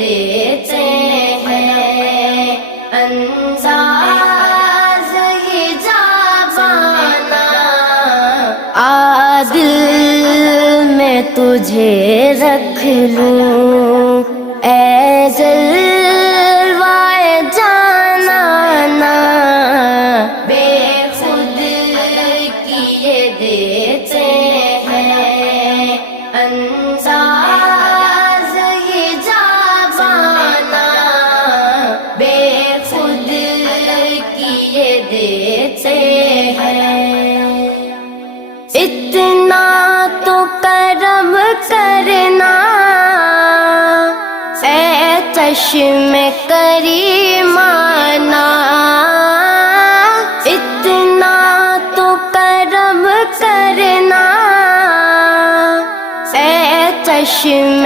دیتے ہیں انداز حجابانہ، عادل میں تجھے رکھ لوں اے جلوائے جانانا، بے خود کیے دیتے ہیں انداز حجابانہ، بے خود کیے دیتے ہیں۔ اتنا تو کرم کرنا اے چشم کریمانہ، اتنا تو کرم کرنا اے چشم